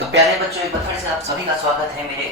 तो प्यारे बच्चों, एक बार फिर से आप सभी का स्वागत है मेरे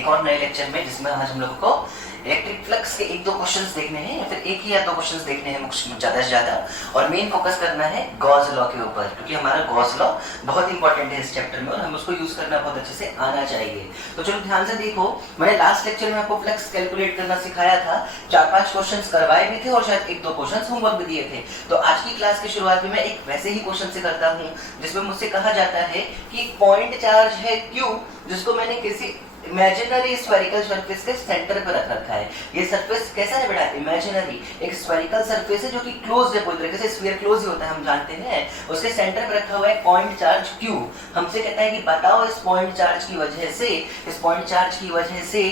एक और नए लेक्चर में, जिसमें आज हम लोगों को इलेक्ट्रिक फ्लक्स के एक दो क्वेश्चंस देखने हैं, या फिर एक ही या दो क्वेश्चंस देखने हैं ज्यादा से ज्यादा। और मेन फोकस करना है गॉस लॉ के ऊपर, क्योंकि हमारा गॉस लॉ बहुत इंपॉर्टेंट है इस चैप्टर में और हम उसको यूज करना बहुत अच्छे से आना चाहिए। तो चलो ध्यान से देखो, मैंने लास्ट लेक्चर में आपको फ्लक्स कैलकुलेट करना सिखाया था, 4-5 क्वेश्चन करवाए भी थे और शायद एक दो क्वेश्चन होमवर्क भी दिए थे। तो आज की क्लास की शुरुआत में मैं एक वैसे ही क्वेश्चन से करता हूँ, जिसमें मुझसे कहा जाता है कि एक पॉइंट चार्ज है Q, जिसको मैंने किसी इमेजिनरी स्फेरिकल सरफेस के सेंटर पर रख रखा है। ये सरफेस कैसा है बेटा? इमेजिनरी, एक स्फेरिकल सरफेस है जो कि क्लोज है, पूरी तरीके से स्फीयर क्लोज ही होता है, हम जानते हैं। उसके सेंटर पर रखा हुआ है पॉइंट चार्ज Q। हमसे कहता है कि बताओ इस पॉइंट चार्ज की वजह से, इस पॉइंट चार्ज की वजह से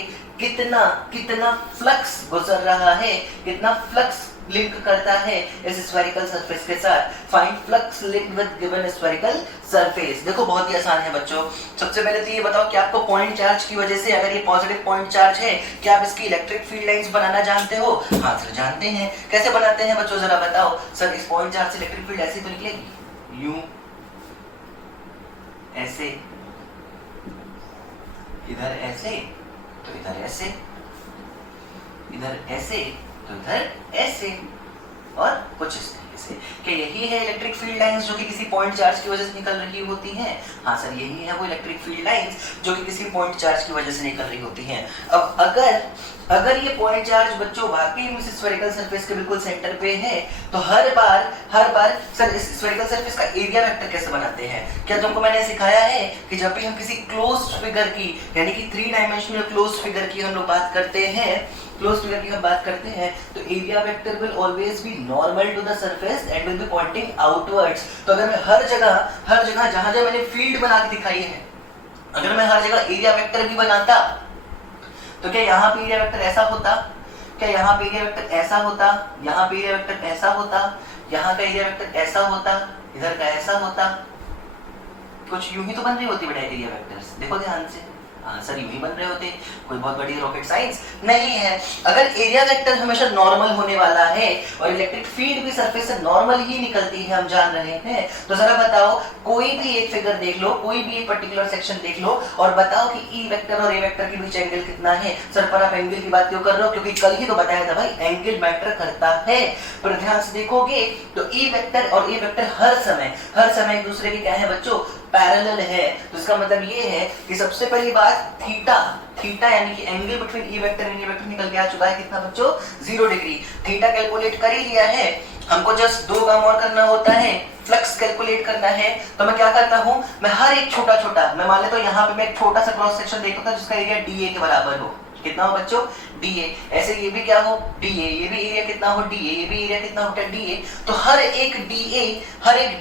कितना फ्लक्स गुजर रहा है, कितना फ्लक्स लिंक करता है इस स्फेरिकल सरफेस के साथ। Find flux linked with given spherical surface. देखो बहुत ही आसान है बच्चों। सबसे पहले तो ये बताओ कि आपको पॉइंट चार्ज की वजह से, अगर ये पॉजिटिव पॉइंट चार्ज है, क्या आप इसकी इलेक्ट्रिक फील्ड लाइंस बनाना जानते हो? हाँ सर जानते हैं। कैसे बनाते हैं बच्चों, जरा बताओ। सर इस पॉइंट चार्ज से इलेक्ट्रिक फील्ड ऐसी तो निकलेगी, यूं, ऐसे, इधर ऐसे तो इधर ऐसे, इधर ऐसे तो इधर ऐसे, और कुछ इस तरीके से। क्या यही है इलेक्ट्रिक फील्ड लाइंस जो कि किसी पॉइंट चार्ज की वजह से निकल रही होती हैं? हाँ सर यही है वो इलेक्ट्रिक फील्ड लाइंस जो कि किसी पॉइंट चार्ज की वजह से निकल रही होती हैं। अब अगर ये पॉइंट चार्ज बच्चों वाकई में स्फेरिकल सरफेस के बिल्कुल सेंटर पे है, तो हर बार सर इस स्फेरिकल सरफेस का एरिया वेक्टर कैसे बनाते हैं? क्या तुमको मैंने सिखाया है कि जब भी हम किसी क्लोज्ड फिगर की, यानी कि 3 डायमेंशनल क्लोज्ड फिगर की हम लोग बात करते हैं, क्लोज फिगर की हम बात करते हैं, तो area vector will always be normal to the surface and will be pointing outwards. तो अगर मैं हर जगह जहां मैंने फील्ड बना के दिखाई है, अगर मैं हर जगह एरिया वेक्टर भी बनाता, तो क्या यहाँ पे एरिया वेक्टर ऐसा होता? क्या यहाँ पे एरिया वेक्टर ऐसा होता? यहाँ पे एरिया वेक्टर ऐसा होता? यहाँ का एरिया वेक्टर ऐसा होता? इधर का ऐसा होता? कुछ यूं ही तो बन रही होती बेटा एरिया वेक्टर्स, देखो ध्यान से। हाँ सर यूं ही बन रहे होते, कोई बहुत बड़ी रॉकेट साइंस नहीं है। अगर एरिया वेक्टर हमेशा नॉर्मल होने वाला है और इलेक्ट्रिक फील्ड भी सरफेस से नॉर्मल ही निकलती है, हम जान रहे हैं, तो जरा बताओ कोई भी एक फिगर देख लो, कोई भी एक पर्टिकुलर सेक्शन देख लो और बताओ कि ई वेक्टर और ए वेक्टर के बीच एंगल कितना है। सर पर आप एंगल की बात क्यों कर रहे हो? क्योंकि कल ही तो बताया था भाई एंगल मैटर करता है। पर ध्यान से देखोगे तो ई वेक्टर और ए वेक्टर हर समय एक दूसरे के क्या है बच्चों? पैरेलल है। तो इसका मतलब ये है कि सबसे पहली बात थीटा यानी कि angle between E vector and A vector निकल के आ चुका है कितना बच्चों? 0 डिग्री। थीटा कैलकुलेट कर ही लिया है, हमको जस्ट 2 काम और करना होता है, फ्लक्स कैलकुलेट करना है। तो मैं क्या करता हूं, मैं हर एक छोटा मैं मान लेता हूं यहाँ पे मैं एक छोटा सा क्रॉस सेक्शन देखता हूं जिसका एरिया डीए के बराबर हो। कितना हो बच्चों? डीए। ऐसे ये भी क्या हो? डीए। ये भी एरिया कितना हो? डीए। ये भी एरिया कितना होता है? डीए। तो हर एक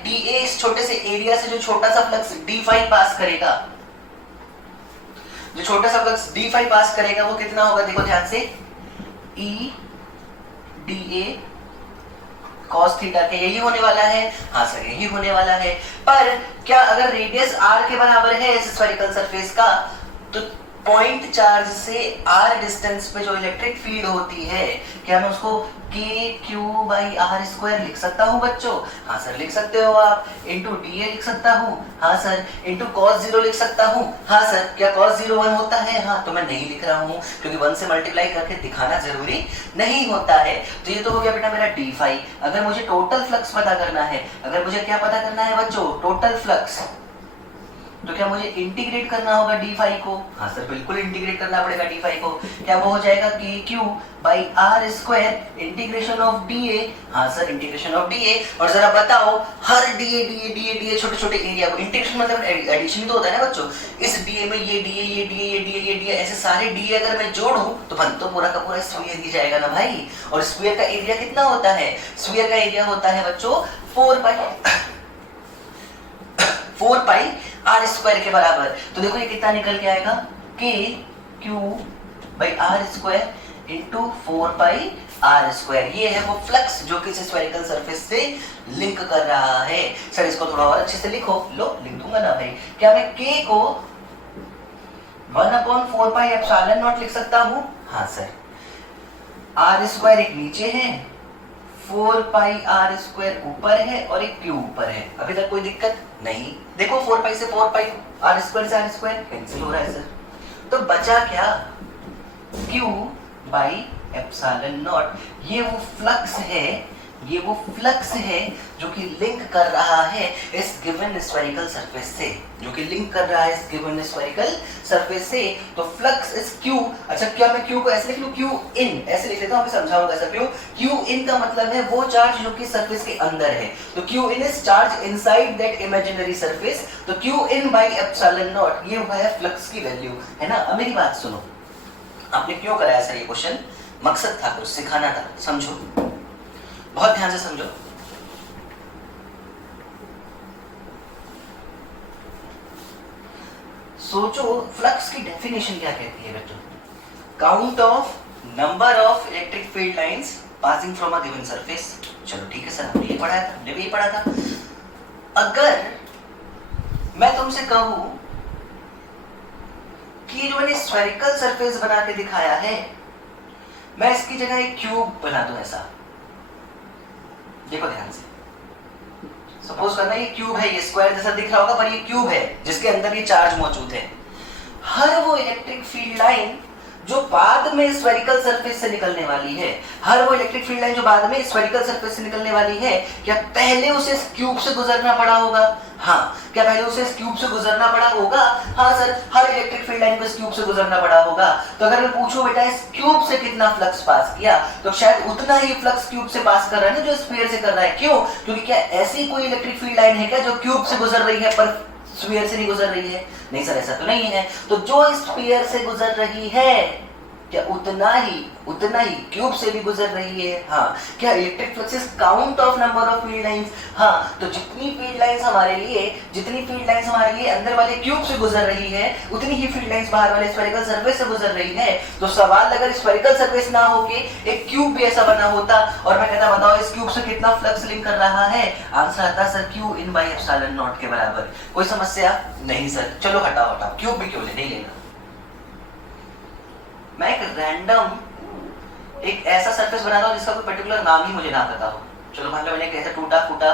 डीए इस छोटे से एरिया से जो छोटा सा फ्लक्स d5 पास करेगा, जो छोटा सा फ्लक्स d5 पास करेगा वो कितना होगा? देखो ध्यान से, ई डीए cos थीटा के यही होने वाला है। हाँ सर यही होने वाला है। पर क्या अगर रेडियस r के बराबर है इस स्फेरिकल सरफेस का, तो पॉइंट चार्ज से r डिस्टेंस पे जो इलेक्ट्रिक फील्ड होती है, क्या मैं उसको kq/r² लिख सकता हूँ बच्चों? हाँ सर लिख सकते हो आप। इंटू डीए लिख सकता हूँ, हाँ सर। इंटू cos 0 लिख सकता हूँ, हाँ सर। क्या cos 0 1 होता है? हाँ। तो मैं नहीं लिख रहा हूँ क्योंकि 1 से मल्टीप्लाई करके दिखाना जरूरी नहीं होता है। तो ये तो हो गया बेटा मेरा d5। अगर मुझे टोटल फ्लक्स पता करना है, अगर मुझे क्या पता करना है बच्चों? टोटल फ्लक्स, तो क्या मुझे इंटीग्रेट करना होगा d5 को? हाँ सर बिल्कुल इंटीग्रेट करना पड़ेगा d5 को। क्या वो हो जाएगा kq/r² इंटीग्रेशन ऑफ dA? हाँ सर इंटीग्रेशन ऑफ dA। और जरा बताओ हर dA छोटे एरिया को, इंटीग्रेशन मतलब एडिशन तो होता है ना बच्चों, इस dA में ये ऐसे सारे dA अगर मैं जोड़ूं तो बन तो पूरा का पूरा स्फीयर ही जाएगा ना भाई। और स्फीयर का एरिया कितना होता है? स्फीयर का एरिया होता है बच्चों 4πr² के बराबर। तो देखो ये कितना निकल के आएगा? kq/r² into 4πr²। ये है वो फ्लक्स जो कि स्फेरिकल सरफेस से लिंक कर रहा है। सर इसको थोड़ा और अच्छे से लिखो। लो लिख दूंगा ना भाई। क्या मैं k को 1/4πε0 लिख सकता हूं? हाँ सर। r² एक नीचे है, 4 पाई आर स्क्वायर ऊपर है और एक क्यू ऊपर है। अभी तक कोई दिक्कत नहीं। देखो 4 पाई से 4 पाई, आर स्क्वायर से आर स्क्वायर कैंसिल हो रहा है सर। तो बचा क्या, क्यू बाई एप्सिलॉन नॉट। ये वो फ्लक्स है, ये वो फ्लक्स है जो कि लिंक कर रहा है इस गिवन स्फेरिकल सरफेस से, जो कि लिंक कर रहा है इस गिवन स्फेरिकल सरफेस से। तो फ्लक्स इज क्यू। अच्छा, क्या मैं क्यू को ऐसे लिख लूं, क्यू इन ऐसे लिख लेता हूं, अभी समझाऊंगा ऐसा क्यों। क्यू इन का मतलब है वो चार्ज जो कि सरफेस के अंदर है। तो q in is charge inside that imaginary surface. तो q in by epsilon naught ये हुआ है फ्लक्स की वैल्यू, है ना। अब मेरी बात सुनो, आपने क्यों कराया सर ये क्वेश्चन, मकसद था कुछ सिखाना था, समझो बहुत ध्यान से समझो। सोचो फ्लक्स की डेफिनेशन क्या कहती है बच्चों, count of number of electric field lines passing from a given surface. चलो ठीक है सर, हमने ये पढ़ा था, हमने भी ये पढ़ा था। अगर मैं तुमसे कहूं कि जो मैंने स्फेरिकल सरफेस बना के दिखाया है, मैं इसकी जगह एक क्यूब बना दूं ऐसा, देखो ध्यान से, सपोज करना ये क्यूब है, ये स्क्वायर जैसा दिख रहा होगा पर ये क्यूब है जिसके अंदर ये चार्ज मौजूद है। हर वो इलेक्ट्रिक फील्ड लाइन जो बाद में स्फेरिकल सरफेस से निकलने वाली है, हर वो इलेक्ट्रिक फील्ड लाइन जो बाद में स्फेरिकल सरफेस से निकलने वाली है, क्या पहले उसे इस क्यूब से गुजरना पड़ा होगा? हाँ, क्या पहले उसे इस क्यूब से गुजरना पड़ा होगा? हाँ सर, हर इलेक्ट्रिक फील्ड लाइन को इस क्यूब से गुजरना पड़ा होगा। तो अगर मैं पूछूं बेटा इस क्यूब से कितना फ्लक्स पास किया, तो शायद उतना ही फ्लक्स क्यूब से पास कर रहा है ना जो स्फीयर से कर रहा है। क्यों? क्योंकि क्या ऐसी कोई इलेक्ट्रिक फील्ड लाइन है क्या जो क्यूब से गुजर रही है पर स्फीयर से नहीं गुजर रही है? नहीं सर, ऐसा तो नहीं है। तो जो स्फीयर से गुजर रही है क्या उतना ही क्यूब से भी गुजर रही है? हाँ। क्या electric flux is count of number of field lines? हाँ। तो जितनी फील्ड लाइंस हमारे लिए अंदर वाले क्यूब से गुजर रही है, उतनी ही फील्ड लाइंस बाहर वाले स्फेरिकल सरफेस से गुजर रही है। तो सवाल अगर स्फेरिकल सरफेस ना होके एक क्यूब भी ऐसा बना होता और मैं कहता बताओ इस क्यूब से कितना फ्लक्स लिंक कर रहा है, आंसर आता sir Q in by epsilon not के बराबर। कोई समस्या नहीं सर, चलो हटाओ, क्यूब भी क्यों नहीं लेना। मैं एक रैंडम एक ऐसा सरफेस बना रहा हूं जिसका कोई पर्टिकुलर नाम ही मुझे ना पता हो। चलो मान लो मैंने एक ऐसा टूटा फूटा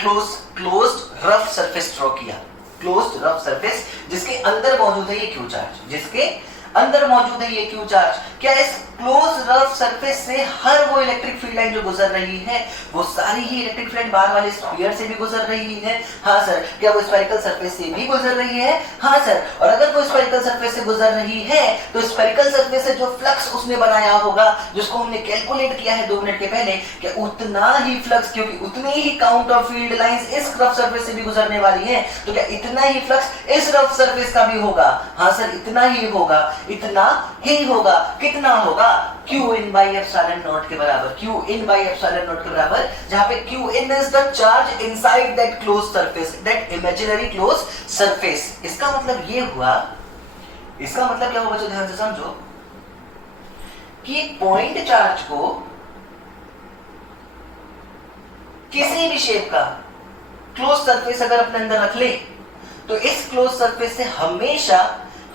क्लोज्ड रफ सरफेस ड्रॉ किया, क्लोज्ड रफ सरफेस जिसके अंदर मौजूद है ये क्यू चार्ज, जिसके अंदर मौजूद है ये क्यू चार्ज। क्या इस क्लोज रफ सरफेस से हर वो इलेक्ट्रिक फील्ड लाइन जो गुजर रही है वो सारी ही इलेक्ट्रिक फील्ड बाहर वाले स्फीयर से भी गुजर रही है? हाँ सर। क्या वो स्फेरिकल सरफेस से भी गुजर रही है? हाँ सर। और अगर वो स्फेरिकल सरफेस से गुजर रही है तो स्फेरिकल सरफेस से जो फ्लक्स उसने बनाया होगा, जिसको हमने कैलकुलेट किया है 2 मिनट के पहले, क्या उतना ही फ्लक्स, क्योंकि उतनी ही काउंट ऑफ फील्ड लाइंस इस रफ सरफेस से भी गुजरने वाली है, तो क्या इतना ही फ्लक्स इस रफ सरफेस का भी होगा? हाँ सर, इतना ही होगा, इतना ही होगा। कितना होगा? Q in by epsilon naught के बराबर, Q in by epsilon naught के बराबर, जहां पे Q in is the charge inside that closed surface, that imaginary closed surface। इसका मतलब ये हुआ, इसका मतलब क्या हुआ बच्चों, ध्यान से समझो कि एक पॉइंट चार्ज को किसी भी शेप का क्लोज सरफेस अगर अपने अंदर रख ले तो इस क्लोज सरफेस से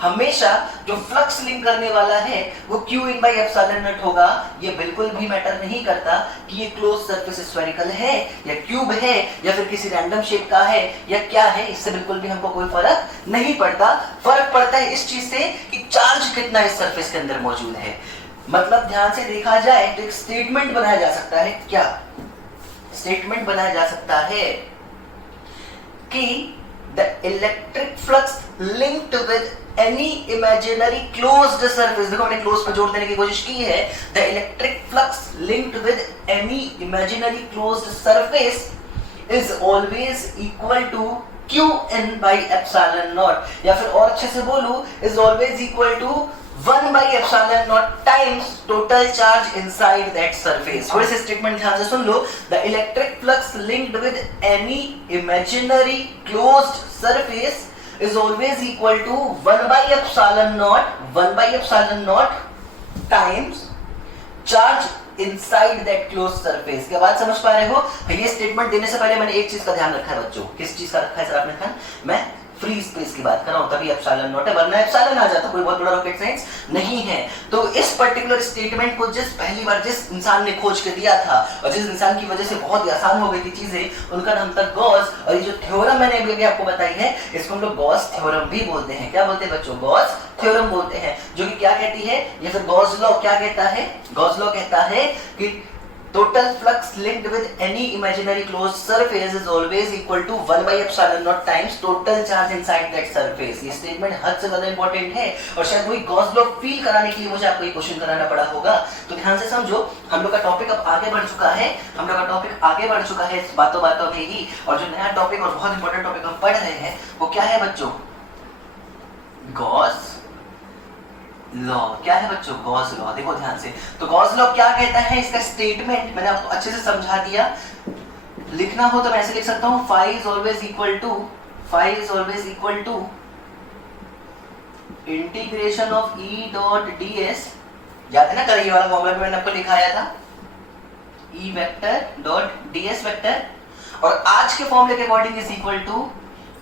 हमेशा जो फ्लक्स लिंक करने वाला है वो Q in by epsilon naught होगा। ये बिल्कुल भी मैटर नहीं करता कि ये क्लोज सरफेस स्फेरिकल है या क्यूब है या फिर किसी रैंडम शेप का है या क्या है, इससे बिल्कुल भी हमको कोई फर्क नहीं पड़ता। फर्क पड़ता है इस चीज से कि चार्ज कितना इस सरफेस के अंदर मौजूद है। मतलब ध्यान से देखा जाए तो एक स्टेटमेंट बनाया जा सकता है, क्या स्टेटमेंट बनाया जा सकता है कि the electric flux linked with any imaginary closed surface, देखो मैंने close पे जोड़ देने की कोशिश की है, the electric flux linked with any imaginary closed surface is always equal to Qn by epsilon naught, या फिर और अच्छे से बोलूं is always equal to 1 by epsilon naught times total charge inside that surface। फिर से स्टेटमेंट ध्यान से सुन लो, the electric flux linked with any imaginary closed surface is always equal to 1 by epsilon naught times charge inside that closed surface। क्या बात समझ पा रहे हो? ये स्टेटमेंट देने से पहले मैंने एक चीज का ध्यान रखा है बच्चों। किस चीज का रखा है सर आपने ध्यान? मैं फ्री स्पेस की बात कर रहा हूं, तभी एप्सिलॉन नॉट है, वरना एप्सिलॉन आ जाता, कोई बहुत बड़ा रॉकेट साइंस नहीं है। तो इस पर्टिकुलर स्टेटमेंट को पहली बार जिस इंसान ने खोज के दिया था और जिस इंसान की वजह से बहुत ही आसान हो गई थी चीजें, उनका नाम था गॉस। और ये जो थ्योरम मैंने अभी आपको बताई है, इसको हम लोग गॉस थ्योरम भी बोलते हैं। क्या बोलते हैं बच्चों? गॉस थ्योरम बोलते हैं। जो कि क्या कहती है, या फिर गॉस लॉ क्या कहता है? गॉस लॉ कहता है कि total flux linked with any imaginary closed surface is always equal to 1 by epsilon naught times total charge inside that surface। ये स्टेटमेंट हद से ज्यादा इंपॉर्टेंट है और शायद वही गॉस लॉ फील कराने के लिए मुझे आपको ये क्वेश्चन कराना पड़ा होगा। तो ध्यान से समझो, हम लोग का टॉपिक अब आगे बढ़ चुका है, हम लोग का टॉपिक आगे बढ़ चुका है इस बातों में ही। और जो नया टॉपिक और बहुत इंपॉर्टेंट टॉपिक हम पढ़ रहे हैं वो क्या है बच्चों? Gauss law. क्या है बच्चों? Gauss law. देखो ध्यान से, तो गॉस लॉ क्या कहता है, इसका स्टेटमेंट मैंने आपको अच्छे से समझा दिया। लिखना हो तो मैं ऐसे लिख सकता हूं, phi is always equal to integration of E dot ds। याद है ना, कल ये वाला फॉर्मूला मैंने आपको लिखाया था, E vector dot ds vector, और आज के फॉर्मूले के according is equal to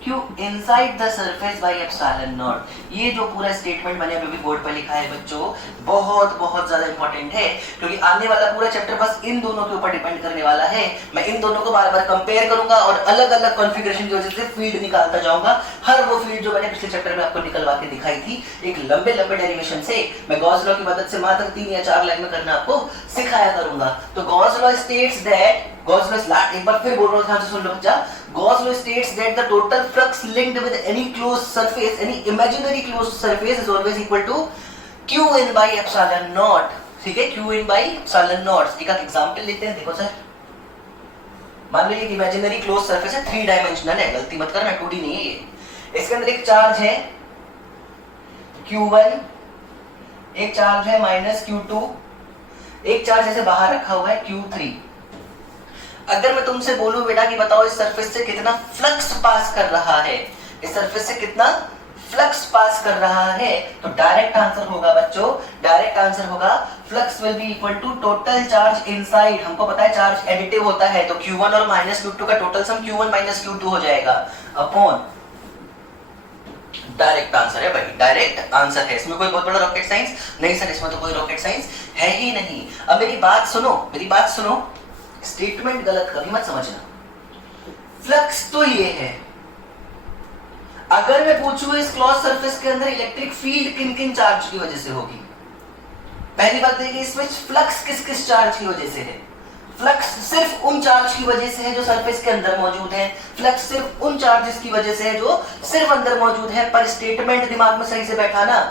Q inside the surface by epsilon naught। ये जो पूरा स्टेटमेंट मैंने अभी बोर्ड पर लिखा है बच्चों, बहुत ज्यादा इंपॉर्टेंट है, क्योंकि आने वाला पूरा चैप्टर बस इन दोनों के ऊपर डिपेंड करने वाला है। मैं इन दोनों को बार बार कंपेयर करूंगा और अलग अलग कॉन्फ़िगरेशन की वजह से फील्ड निकालता जाऊंगा। हर वो फील्ड जो मैंने पिछले चैप्टर में आपको निकलवा के दिखाई थी एक लंबे डेरिवेशन से, मैं गॉस लॉ की मदद से मात्र 3 या 4 लाइन में करना आपको सिखाया करूंगा। तो Gauss law states that, Gauss law एक बार फिर बोल रहा हूं, ध्यान से सुन लो बच्चा। Gauss law states that the total flux linked with any closed surface, any imaginary closed surface is always equal to Q in by epsilon naught। ठीक है, Q in by epsilon naught। एक एग्जांपल लेते हैं, देखो sir, मान लीजिए imaginary close surface है, 3 dimensional है, गलती मत करना, 2D नहीं है ये। इसके अंदर एक चार्ज है Q1, एक चार्ज है -Q2, एक चार्ज ऐसे बाहर रखा हुआ है Q3। अगर मैं तुमसे बोलूं बेटा कि बताओ इस सरफेस से कितना फ्लक्स पास कर रहा है, इस सरफेस से कितना फ्लक्स पास कर रहा है, तो डायरेक्ट आंसर होगा बच्चों, डायरेक्ट आंसर होगा flux will be equal to total charge inside. हमको पता है चार्ज एडिटिव होता है, तो Q1 और -Q2 का टोटल सम Q1 -Q2 हो जाएगा अपॉन, डायरेक्ट आंसर है भाई, डायरेक्ट आंसर है। इसमें कोई बहुत बड़ा रॉकेट साइंस नहीं सर, इसमें तो कोई रॉकेट साइंस है ही नहीं। अब मेरी बात सुनो, स्टेटमेंट गलत कभी मत समझना। फ्लक्स तो ये है, अगर मैं पूछूं इस क्लोज सरफेस के अंदर इलेक्ट्रिक फील्ड किन किन चार्ज की वजह से होगी, पहली बात है कि इसमें फ्लक्स किस किस चार्ज की वजह से है। फ्लक्स सिर्फ उन चार्ज की वजह से है जो सरफेस के अंदर मौजूद है, फ्लक्स सिर्फ उन चार्जेस की वजह से है जो सिर्फ अंदर मौजूद है। पर स्टेटमेंट दिमाग में सही से बैठाना,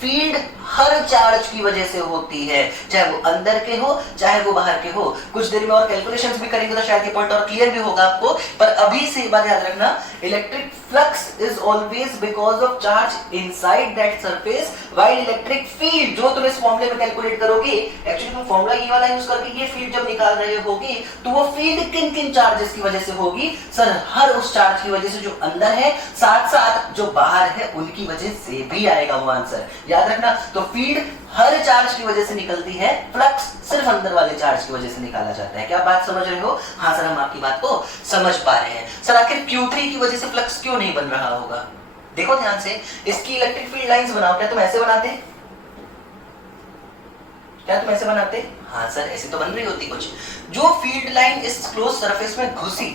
फील्ड हर चार्ज की वजह से होती है, चाहे वो अंदर के हो चाहे वो बाहर के हो। कुछ देर में और कैलकुलेशंस भी करेंगे तो शायद ये पॉइंट और क्लियर भी होगा आपको, पर अभी से बात याद रखना, electric flux is always because of charge inside that surface, while electric field जो तुम इस फॉर्मूले में कैलकुलेट करोगे, एक्चुअली तुम फॉर्मूला ये वाला यूज करके ये फील्ड जब निकाल रहे होगे तो वो फील्ड किन किन चार्जेस की वजह से होगी सर, हर उस चार्ज की वजह से जो अंदर है, साथ साथ जो बाहर है उनकी वजह से भी आएगा वो आंसर, याद रखना। तो फील्ड हर चार्ज की वजह से निकलती है, फ्लक्स सिर्फ अंदर वाले चार्ज की वजह से निकाला जाता है। क्या बात समझ रहे हो? हाँ सर, हम आपकी बात को समझ पा रहे हैं। सर आखिर Q3 की वजह से फ्लक्स क्यों नहीं बन रहा होगा? देखो ध्यान से, इसकी इलेक्ट्रिक फील्ड लाइंस बनाओ, क्या तुम ऐसे बनाते? हाँ सर, ऐसे तो बन रही होती कुछ। जो फील्ड लाइन इस क्लोज सरफेस में घुसी,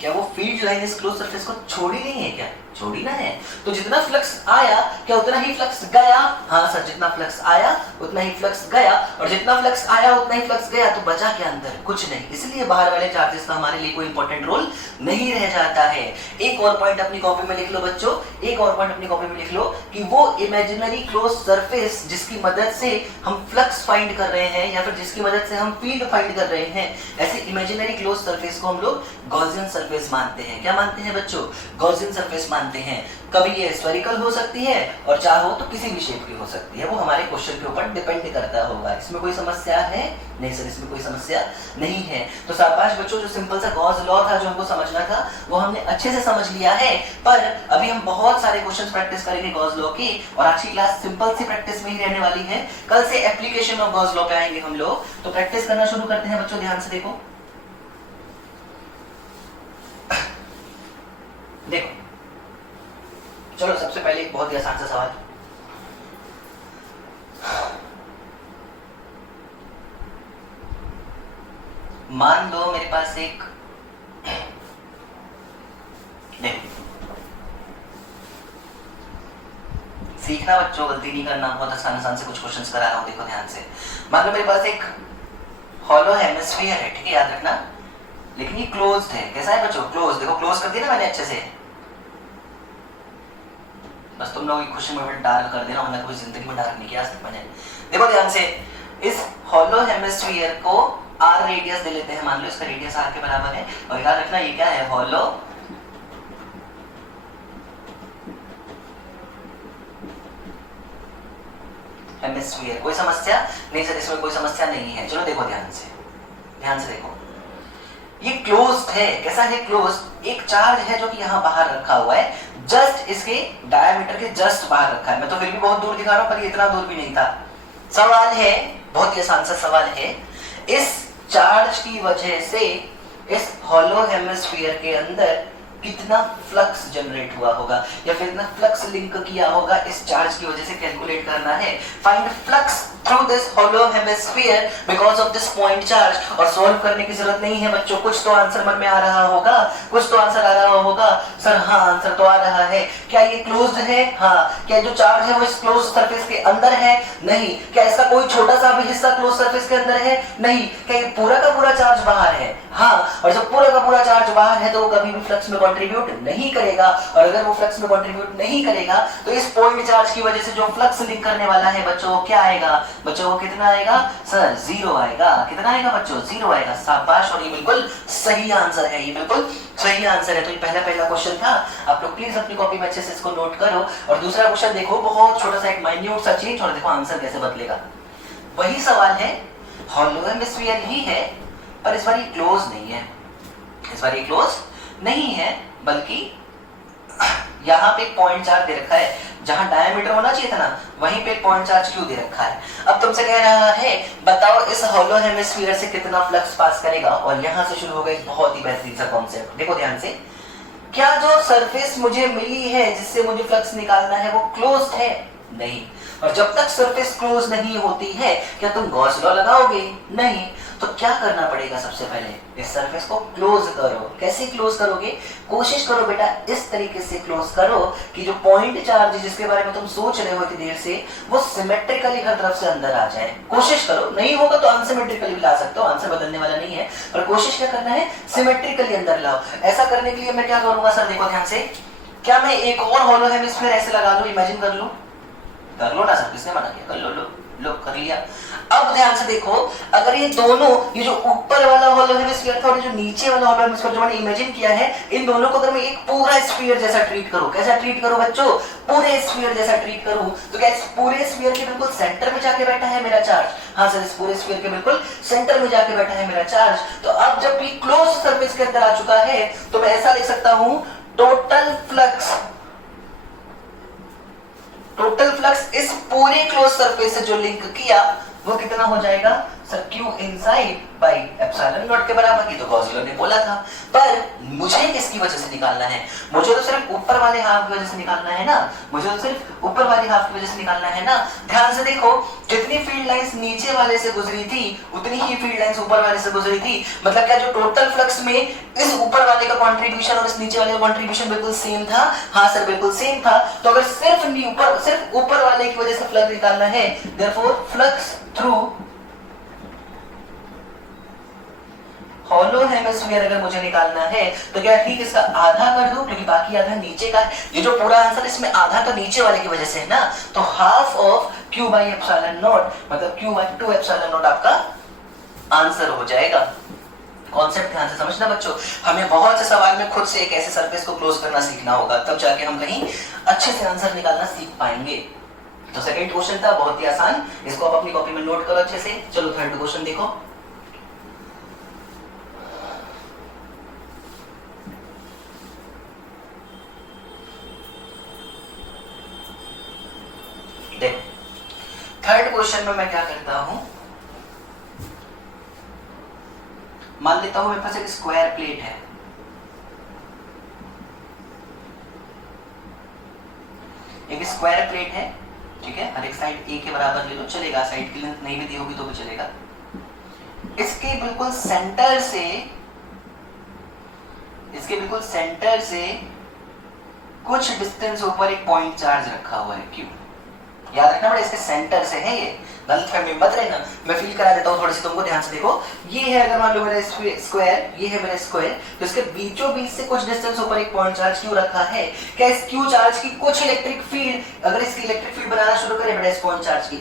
क्या वो फील्ड लाइन इस क्लोज सरफेस को छोड़ी नहीं है? क्या छोड़ी ना है? तो जितना फ्लक्स आया क्या उतना ही फ्लक्स गया? हाँ सर, जितना फ्लक्स आया उतना ही फ्लक्स गया, और जितना फ्लक्स आया उतना ही फ्लक्स गया, तो बचा क्या अंदर? कुछ नहीं। इसलिए बाहर वाले चार्जेस का हमारे लिए कोई इंपॉर्टेंट रोल नहीं रह जाता है। एक और पॉइंट अपनी कॉपी में लिख लो बच्चों, एक और पॉइंट अपनी कॉपी में लिख लो कि वो इमेजिनरी क्लोज सरफेस जिसकी मदद से हम फ्लक्स फाइंड कर रहे हैं या फिर जिसकी मदद से हम फील्ड फाइंड कर रहे हैं, ऐसे इमेजिनरी क्लोज सरफेस को हम लोग गॉसियन सरफेस मानते हैं। क्या मानते हैं बच्चों? गॉसियन सरफेस मानते हैं। कभी ये स्फेरिकल हो सकती है और चाहो तो किसी भी शेप की हो सकती है, वो हमारे क्वेश्चन के ऊपर डिपेंड करता होगा। इसमें कोई समस्या है? नहीं सर, इसमें कोई समस्या नहीं है। तो शाबाश बच्चों, जो सिंपल सा गॉस लॉ था जो हमको समझना था वो हमने अच्छे से समझ लिया है। पर अभी हम बहुत सारे क्वेश्चंस प्रैक्टिस करेंगे गॉस लॉ की, और आज की क्लास सिंपल सी प्रैक्टिस में ही रहने वाली है। कल से एप्लीकेशन ऑफ गॉस लॉ पे आएंगे हम लोग। तो प्रैक्टिस करना शुरू करते हैं बच्चों, ध्यान से देखो। देखो चलो सबसे पहले एक बहुत ही आसान सा सवाल, मान लो मेरे पास एक, सीखना बच्चों, गलती नहीं करना, बहुत आसान से कुछ क्वेश्चंस करा रहा हूं, देखो ध्यान से। मान लो मेरे पास एक हॉलो हेमिस्फीयर है, ठीक है, याद रखना, लेकिन ये क्लोज्ड है। कैसा है बच्चों? क्लोज। देखो क्लोज कर दिया ना मैंने अच्छे से, बस तुम लोग क्वेश्चन में डार्क कर देना, वरना कोई जिंदगी में डार्क नहीं किया आज तक मैंने। देखो ध्यान से, इस हॉलो हेमिस्फीयर को आर रेडियस दे लेते हैं, मान लो इसका रेडियस आर के बराबर है, और याद रखना ये क्या है? Hollow hemisphere. कोई समस्या नहीं सर? इसमें कोई समस्या नहीं है। चलो देखो ध्यान से देखो, ये क्लोज्ड है। कैसा है? क्लोज्ड। एक चार्ज है जो कि यहाँ बाहर रखा हुआ है, जस्ट इसके डायमीटर के जस्ट बाहर रखा है। मैं तो फिर भी बहुत दूर दिखा रहा हूँ, पर ये इतना दूर भी नहीं था। सवाल है, बहुत ही आसान सा सवाल है, इस चार्ज की वजह से इस हॉलो हेमिस्फीयर के अंदर कितना फ्लक्स जनरेट हुआ होगा, या फिर कितना फ्लक्स लिंक किया होगा इस चार्ज की वजह से, कैलकुलेट करना है। Find flux through this hollow hemisphere because of this point charge. और सॉल्व करने की जरूरत नहीं है बच्चों, कुछ तो आंसर मन में आ रहा होगा, कुछ तो आंसर आ रहा होगा। सर हाँ, आंसर तो आ रहा है। क्या ये क्लोज्ड है? हाँ। क्या जो चार्ज है वो इस क्लोज्ड सरफेस के अंदर है? नहीं। क्या इसका कोई छोटा सा भी हिस्सा क्लोज्ड सरफेस के अंदर है? नहीं। क्या ये पूरा का पूरा चार्ज बाहर है? हाँ। और जब पूरा का पूरा चार्ज बाहर है तो वो कभी भी फ्लक्स में कंट्रीब्यूट नहीं करेगा, और अगर वो फ्लक्स में कंट्रीब्यूट नहीं करेगा तो इस पॉइंट चार्ज की वजह से जो फ्लक्स लिंक करने वाला है बच्चों, वो क्या आएगा बच्चों? वो कितना आएगा सर? जीरो आएगा। कितना आएगा बच्चों? जीरो आएगा। शाबाश। और ये बिल्कुल सही आंसर है, ये बिल्कुल सही आंसर है। तो ये पहला क्वेश्चन था, आप लोग प्लीज अपनी कॉपी में अच्छे से इसको नोट करो। और दूसरा क्वेश्चन देखो, बहुत छोटा सा एक माइन्यूट सा चेंज, और देखो आंसर कैसे बदलेगा। वही सवाल है, हॉलो हेमिस्फीयर ही है, पर इस बार ये क्लोज नहीं है। इस बार ये क्लोज नहीं है, बल्कि यहाँ पे एक पॉइंट चार्ज दे रखा है, जहां डायमीटर होना चाहिए था ना, वहीं पे पॉइंट चार्ज क्यों दे रखा है। अब तुमसे कह रहा है बताओ इस हॉलो हेमिस्फीयर से कितना फ्लक्स पास करेगा। और यहां से शुरू होगा एक बहुत ही बेहतरीन सा कॉन्सेप्ट। देखो ध्यान से, क्या जो सरफेस मुझे मिली है जिससे मुझे फ्लक्स निकालना है वो क्लोज्ड है? नहीं। और जब तक सरफेस क्लोज नहीं होती है, क्या तुम गॉस लॉ लगाओगे? नहीं। तो क्या करना पड़ेगा? सबसे पहले इस सरफेस को क्लोज करो। कैसे क्लोज करोगे? कोशिश करो बेटा इस तरीके से क्लोज करो कि जो पॉइंट चार्ज जिसके बारे में तुम सोच रहे हो इतनी देर से, वो सिमेट्रिकली हर तरफ से अंदर आ जाए। कोशिश करो, नहीं होगा तो अनसिमेट्रिकली भी ला सकते हो, आंसर बदलने वाला नहीं है, पर कोशिश क्या करना है? सिमेट्रिकली अंदर लाओ। ऐसा करने के लिए मैं क्या करूंगा सर? देखो ध्यान से, क्या मैं एक और हॉलो हेमिस्फीयर ऐसे लगा लूं? इमेजिन कर लूं? कर लो ना सर, किसने मना किया? कर लो कर लिया। अब ध्यान से देखो, अगर ये दोनों, ये जो ऊपर वाला हॉलो हेमिस्फीयर था और जो नीचे वाला हॉलो हेमिस्फीयर जो मैंने इमेजिन किया है, इन दोनों को अगर मैं एक पूरा स्फीयर जैसा ट्रीट करूं, कैसा ट्रीट करूं बच्चों? पूरे स्फीयर जैसा ट्रीट करूं, तो क्या इस पूरे स्फीयर के बिल्कुल सेंटर में जाके बैठा है मेरा चार्ज? हाँ सर, इस पूरे स्फीयर के बिल्कुल सेंटर में जाके बैठा है मेरा चार्ज। तो अब जब ये क्लोज सरफेस के अंदर आ चुका है, तो मैं ऐसा लिख सकता हूं, टोटल फ्लक्स इस पूरे क्लोज सरफेस से जो लिंक किया वो कितना हो जाएगा sir? Q inside by epsilon not के बराबर। की तो गॉस लॉ ने बोला था, पर मुझे किसकी वजह से निकालना है? मुझे तो सिर्फ ऊपर वाले हाफ की वजह से निकालना है ना, मुझे तो सिर्फ ऊपर वाले हाफ की वजह से निकालना है ना। ध्यान से देखो, जितनी फील्ड लाइंस नीचे वाले से गुजरी थी उतनी ही फील्ड लाइंस ऊपर वाले से गुजरी थी। मतलब क्या जो टोटल फ्लक्स में इस ऊपर वाले का कंट्रीब्यूशन और इस नीचे वाले का कंट्रीब्यूशन बिल्कुल सेम था? हाँ सर, बिल्कुल सेम था। तो अगर सिर्फ ऊपर वाले की वजह से फ्लक्स निकालना है, therefore flux through hollow hemisphere अगर मुझे निकालना है, तो क्या ठीक इसका आधा कर दूं, क्योंकि बाकी आधा नीचे का है। ये जो पूरा आंसर इसमें आधा तो नीचे वाले की वजह से है ना, तो half of Q by epsilon not, मतलब Q बाई 2 एप्सिलॉन नॉट आपका आंसर हो जाएगा। कॉन्सेप्ट ध्यान से समझना बच्चों, हमें बहुत से सवाल में खुद से एक ऐसे सरफेस को क्लोज करना सीखना होगा, तब जाके हम कहीं अच्छे से आंसर निकालना सीख पाएंगे। तो सेकंड क्वेश्चन था बहुत ही आसान, इसको आप अपनी कॉपी में नोट करो अच्छे से। चलो थर्ड क्वेश्चन देखो। थर्ड क्वेश्चन में मैं क्या करता हूं, मान लेता हूं मेरे पास एक स्क्वायर प्लेट है, एक स्क्वायर प्लेट है, ठीक है, हर एक साइड ए के बराबर ले लो, चलेगा, साइड की लेंथ नहीं भी दी होगी तो भी चलेगा। इसके बिल्कुल सेंटर से कुछ डिस्टेंस ऊपर एक पॉइंट चार्ज रखा हुआ है क्यू। याद रखना बड़ा, इसके सेंटर से है ये, गलतफहमी मत रहना, मैं फील करा देता हूँ थोड़ी सी तुमको, ध्यान से देखो। ये है अगर मान लो मेरा स्क्वायर, ये है मेरा स्क्वायर, तो इसके बीचों बीच से कुछ डिस्टेंस ऊपर एक पॉइंट चार्ज क्यू रखा है। क्या इस क्यू चार्ज की कुछ इलेक्ट्रिक फील्ड, अगर इसकी इलेक्ट्रिक फील्ड बनाना शुरू करे बेटा, इस पॉइंट चार्ज की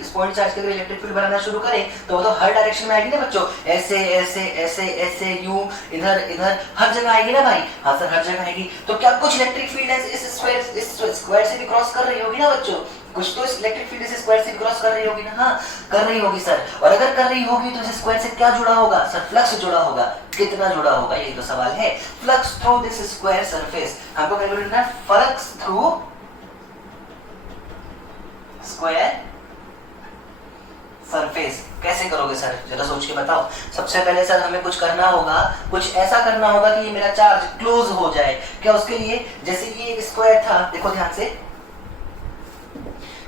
अगर इलेक्ट्रिक फील्ड बनाना शुरू करे तो वो तो हर डायरेक्शन में आएगी ना बच्चों, ऐसे ऐसे ऐसे ऐसे, यूं, इधर इधर, हर जगह आएगी ना भाई। हाँ सर, हर जगह आएगी। तो क्या कुछ इलेक्ट्रिक फील्ड इस स्क्वायर से भी क्रॉस कर रही होगी ना बच्चों, कुछ तो इस इलेक्ट्रिक फील्ड इस स्क्वायर से क्रॉस कर रही होगी ना। हाँ, कर रही होगी सर। और अगर कर रही होगी तो इस स्क्वायर से क्या जुड़ा होगा सर? फ्लक्स जुड़ा होगा। कितना जुड़ा होगा, यही तो सवाल है। Flux through this square surface, हमको कैलकुलेट करना है फ्लक्स थ्रू स्क्वायर सरफेस। कैसे करोगे सर, जरा सोच के बताओ। सबसे पहले सर हमें कुछ करना होगा, कुछ ऐसा करना होगा कि ये मेरा चार्ज क्लोज हो जाए। क्या उसके लिए, जैसे ये एक स्क्वायर था, देखो ध्यान से,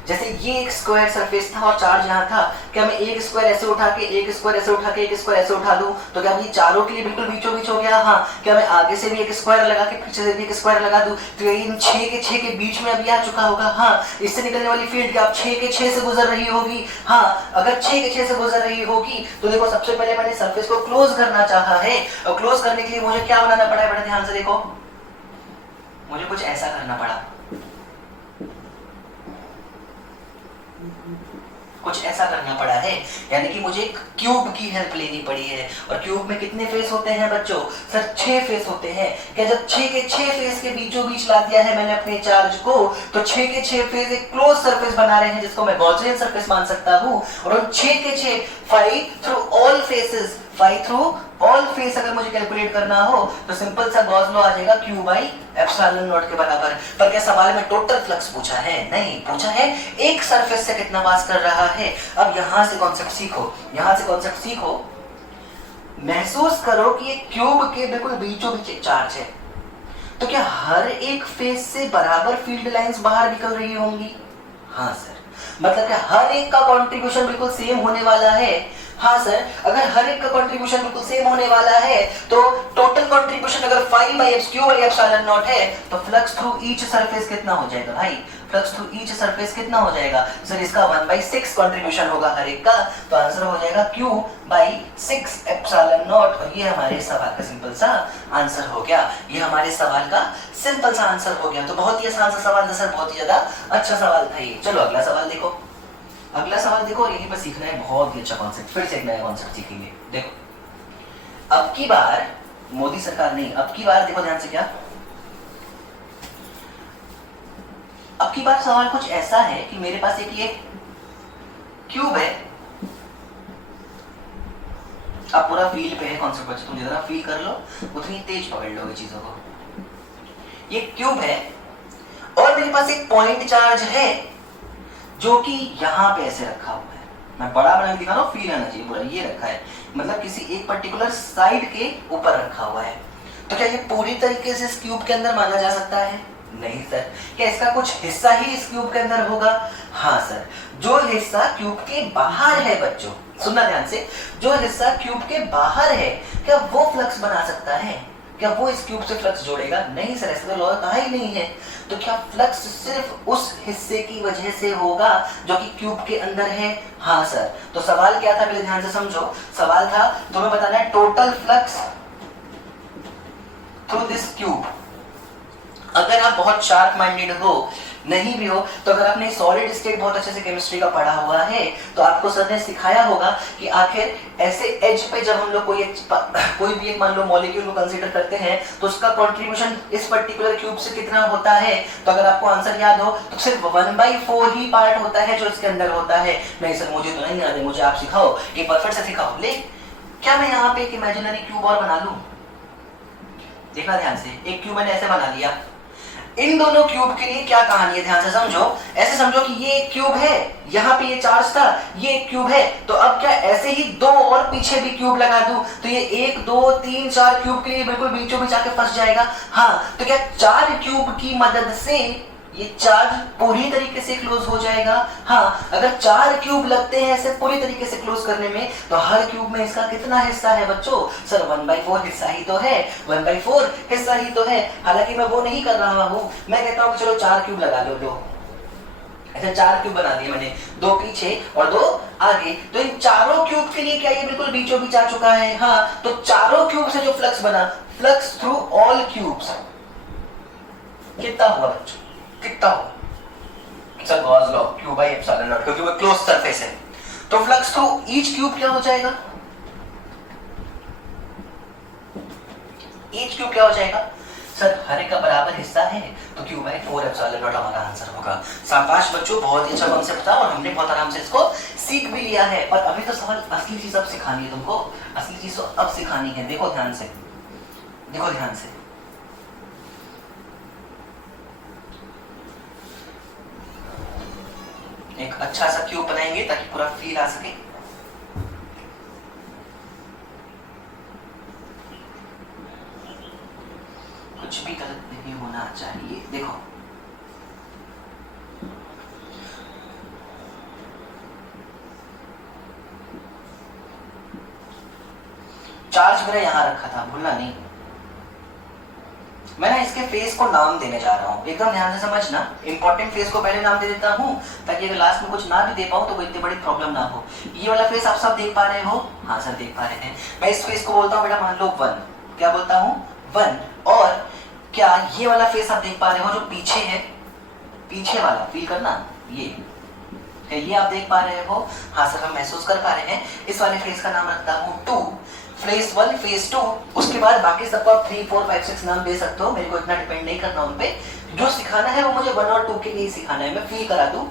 जैसे ये एक स्क्वायर सरफेस था और चार्ज यहाँ था, क्या मैं एक स्क्वायर ऐसे उठा के, एक स्क्वायर ऐसे उठा के, एक स्क्वायर ऐसे उठा दूं तो क्या ये चारों के लिए बिल्कुल बीचों बीच हो गया? हाँ। क्या मैं आगे से भी एक स्क्वायर लगा के, पीछे से भी एक स्क्वायर लगा दूं तो ये इन 6 के बीच में अभी आ चुका होगा। हाँ, इससे निकलने वाली फील्ड क्या 6 के 6 से गुजर रही होगी? हाँ, अगर 6 के 6 से गुजर रही होगी तो देखो सबसे पहले मैंने सरफेस को क्लोज करना चाहा है, और क्लोज करने के लिए मुझे क्या बनाना पड़ा है? बड़े ध्यान से देखो, मुझे कुछ ऐसा करना पड़ा, कुछ ऐसा करना पड़ा है, यानी कि मुझे एक क्यूब की हेल्प लेनी पड़ी है। और क्यूब में कितने फेस होते हैं बच्चों? सर 6 फेस होते हैं। क्या जब 6 के 6 फेस के बीचों बीच ला दिया है मैंने अपने चार्ज को, तो 6 के 6 फेस एक क्लोज सरफेस बना रहे हैं जिसको मैं गॉसियन सरफेस मान सकता हूं। और उन 6 के 6 phi through all faces, phi through all face अगर मुझे कैलकुलेट करना हो तो सिंपल सा गॉस लॉ आ जाएगा, क्यू बाई एप्सिलॉन नॉट के बराबर। पर क्या सवाल में टोटल फ्लक्स पूछा है? नहीं, पूछा है एक सरफेस से कितना पास कर रहा है। अब यहां से कॉन्सेप्ट सीखो, महसूस करो कि एक क्यूब के बिल्कुल बीचों बीच एक चार्ज है, तो क्या हर एक फेस से बराबर फील्ड लाइंस बाहर निकल रही होंगी? हाँ सर। मतलब क्या हर एक का कंट्रीब्यूशन बिल्कुल सेम होने वाला है? हाँ सर। अगर हर एक का कंट्रीब्यूशन बिल्कुल सेम होने वाला है तो टोटल कंट्रीब्यूशन अगर 5/x³ है तो फ्लक्स थ्रू ईच सरफेस कितना हो जाएगा भाई? फ्लक्स थ्रू ईच सरफेस कितना हो जाएगा सर? इसका 1/6 कंट्रीब्यूशन होगा हर एक का, तो आंसर हो जाएगा Q/6ε0। और ये हमारे सवाल का सिंपल सा आंसर हो गया। ये हमारे सवाल का सिंपल सा आंसर हो गया। तो बहुत ही आसान सा सवाल था सर, बहुत ही ज्यादा अच्छा सवाल था ये। चलो अगला सवाल देखो, अगला सवाल देखो, यहीं पर सीखना है बहुत ही अच्छा कॉन्सेप्ट, फिर से एक नया कॉन्सेप्ट सीखेंगे। देखो अब की बार मोदी सरकार नहीं, अब की बार देखो ध्यान से, क्या अब की बार सवाल कुछ ऐसा है कि मेरे पास एक ये क्यूब है, अब पूरा फील पे है कॉन्सेप्ट बच्चे, तुम जितना फील कर लो उतनी तेज पकड़ लोगे चीजों को। ये क्यूब है और मेरे पास एक पॉइंट चार्ज है जो कि यहाँ पे ऐसे रखा हुआ है। मैं बड़ा बना के दिखा रहा हूँ, फील आना चाहिए पूरा। ये रखा है, मतलब किसी एक पर्टिकुलर साइड के ऊपर रखा हुआ है। तो क्या ये पूरी तरीके से इस क्यूब के अंदर माना जा सकता है? नहीं सर। क्या इसका कुछ हिस्सा ही इस क्यूब के अंदर होगा? हाँ सर। जो हिस्सा क्यूब के बाहर है बच्चों, सुनना ध्यान से, जो हिस्सा क्यूब के बाहर है क्या वो फ्लक्स बना सकता है? क्या वो इस क्यूब से फ्लक्स जोड़ेगा? नहीं सर, ऐसा तो लॉ कहा ही नहीं है। तो क्या फ्लक्स सिर्फ उस हिस्से की वजह से होगा जो कि क्यूब के अंदर है? हाँ सर। तो सवाल क्या था, पहले ध्यान से समझो। सवाल था तुम्हें बताना है total flux through this cube. अगर आप बहुत शार्प माइंडेड हो, नहीं भी हो, तो अगर आपने सॉलिड स्टेट बहुत अच्छे से केमिस्ट्री का पढ़ा हुआ है तो आपको सर ने सिखाया होगा कि आखिर ऐसे एज पे जब हम लोग कोई भी एक मान लो मॉलिक्यूल को कंसीडर करते हैं तो उसका कंट्रीब्यूशन इस पर्टिकुलर क्यूब से कितना होता है। तो अगर आपको आंसर याद हो तो सिर्फ 1/4 ही पार्ट होता है जो इसके अंदर होता है। नहीं सर मुझे तो नहीं याद है, मुझे आप सिखाओ, एक परफेक्ट से सिखाओ। ले क्या मैं यहाँ पे एक इमेजिनरी क्यूब और बना लूं? देखना ध्यान से, एक क्यूब मैंने ऐसे बना लिया। इन दोनों क्यूब के लिए क्या कहानी है, ध्यान से समझो। ऐसे समझो कि ये एक क्यूब है, यहाँ पे ये चार्ज था, ये एक क्यूब है, तो अब क्या ऐसे ही 2 और पीछे भी क्यूब लगा दूं तो ये 1 2 3 4 क्यूब के लिए बिल्कुल बीचों बीच आके फंस जाएगा। हाँ, तो क्या 4 क्यूब की मदद से ये चार्ज पूरी तरीके से क्लोज हो जाएगा। हाँ, अगर 4 क्यूब लगते हैं ऐसे पूरी तरीके से क्लोज करने में, तो हर क्यूब में इसका कितना हिस्सा है बच्चों? सर 1/4 हिस्सा ही तो है, 1/4 हिस्सा ही तो है। हालांकि मैं वो नहीं कर रहा हूँ, मैं कहता हूँ चलो 4 क्यूब लगा लो। ऐसे 4 क्यूब बना दिए मैंने, 2 पीछे और 2 आगे। तो इन चारों क्यूब के लिए क्या ये बिल्कुल बीचों बीच आ चुका है? हाँ, तो चारों क्यूब से जो फ्लक्स बना, फ्लक्स थ्रू ऑल क्यूब्स, कितना हुआ बच्चों? कितना हुआ? Sir Gauss law Q by epsilon not, क्योंकि वो क्लोज सरफेस है। तो फ्लक्स थ्रू ईच क्यूब क्या हो जाएगा? ईच क्यूब क्या हो जाएगा? सर हर एक का बराबर हिस्सा है, तो Q by 4 एप्सिलॉन नॉट हमारा आंसर होगा। शाबाश बच्चों, बहुत ही अच्छा कॉन्सेप्ट था और हमने बहुत आराम से इसको सीख भी लिया है। और अभी तो सवाल असली चीज अब सिखानी है तुमको, असली चीज तो अब सिखानी है। देखो ध्यान से, देखो ध्यान से। एक अच्छा सा क्यूब बनाएंगे ताकि पूरा फील आ सके। कुछ भी गलत नहीं होना चाहिए। देखो चार्ज मेरा यहां रखा था, भूलना नहीं। मैं ना इसके फेस को नाम देने जा रहा हूँ, एकदम ध्यान से समझना। इंपॉर्टेंट फेस को पहले नाम दे देता हूँ ताकि अगर लास्ट में कुछ ना भी दे पाऊँ तो कोई इतनी बड़ी प्रॉब्लम ना हो। ये वाला फेस आप सब देख पा रहे हो? हाँ सर देख पा रहे हैं। मैं इस फेस को बोलता हूँ बेटा, मान लो 1। क्या बोलता हूँ? 1। और क्या ये वाला फेस आप देख पा रहे हो जो पीछे है? पीछे वाला फील करना, ये आप देख पा रहे हो? हाँ सर हम महसूस कर पा रहे हैं। इस वाले फेस का नाम रखता हूँ 2। फेस 1, फेस 2, उसके बाद बाकी सबको आप 3, 4, 5, 6 नाम दे सकते हो। मेरे को इतना डिपेंड नहीं करना उन पे। जो सिखाना है वो मुझे 1 और 2 के लिए सिखाना है, मैं फील करा दूं।